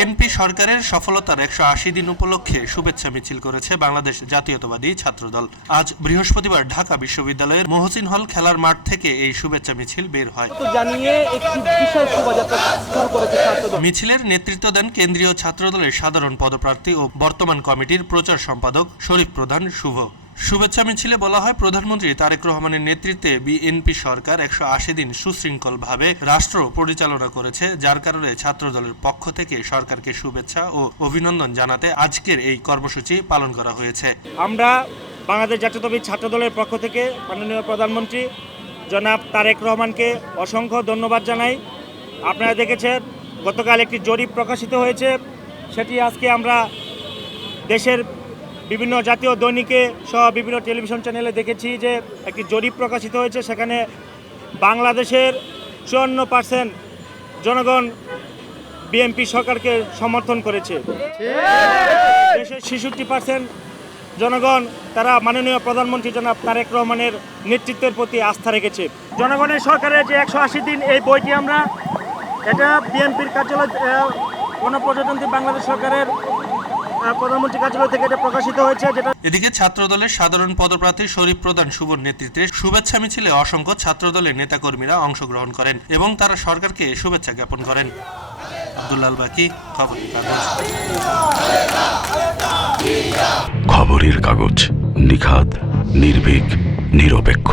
BNP সরকারের সফলতার ১৮০ দিন উপলক্ষে শুভেচ্ছা মিছিল করেছে বাংলাদেশ জাতীয়তাবাদী ছাত্রদল। আজ বৃহস্পতিবার ঢাকা বিশ্ববিদ্যালয়ের মহসিন হল খেলার মাঠ থেকে এই শুভেচ্ছা মিছিল বের হয়। মিছিলের নেতৃত্ব দেন কেন্দ্রীয় ছাত্রদলের সাধারণ পদপ্রার্থী ও বর্তমান কমিটির প্রচার সম্পাদক শরীফ প্রধান শুভ। শুভেচ্ছা মিছিলে বলা হয়, প্রধানমন্ত্রী তারেক রহমানের নেতৃত্বে বিএনপি সরকার ১৮০ দিন সুশৃঙ্খলভাবে রাষ্ট্র পরিচালনা করেছে, যার কারণে ছাত্রদলের পক্ষ থেকে সরকারকে শুভেচ্ছা ও অভিনন্দন জানাতে আজকের এই কর্মসূচি পালন করা হয়েছে। আমরা বাংলাদেশ জাতীয়তাবাদী ছাত্রদলের পক্ষ থেকে মাননীয় প্রধানমন্ত্রী জনাব তারেক রহমানকে অসংখ্য ধন্যবাদ জানাই। আপনারা দেখেছেন গতকাল একটি জরিপ প্রকাশিত হয়েছে, সেটি আজকে আমরা দেশের বিভিন্ন জাতীয় দৈনিকে সহ বিভিন্ন টেলিভিশন চ্যানেলে দেখেছি যে একটি জরিপ প্রকাশিত হয়েছে। সেখানে বাংলাদেশের ৫৪% জনগণ বিএনপি সরকারকে সমর্থন করেছে। দেশের ৬৬% জনগণ তারা মাননীয় প্রধানমন্ত্রী জনাব তারেক রহমানের নেতৃত্বের প্রতি আস্থা রেখেছে। জনগণের সরকারের যে ১৮০ দিন এই বইটি এটা বিএনপির কার্যালয় গণপ্রজাতন্ত্রী বাংলাদেশ সরকারের প্রধানমন্ত্রী কার্যালয় থেকে এটা প্রকাশিত হয়েছে। এদিকে ছাত্রদলের সাধারণ পদপ্রার্থী শরীফ প্রধান শুভর নেতৃত্বে শুভেচ্ছা মিছিলে অসংখ্য ছাত্রদলের নেতাকর্মীরা অংশগ্রহণ করেন এবং তারা সরকারকে শুভেচ্ছা জ্ঞাপন করেন। আব্দুল্লাহ বাকি, খবরের কাগজ, নিখাত, নির্ভীক, নিরপেক্ষ।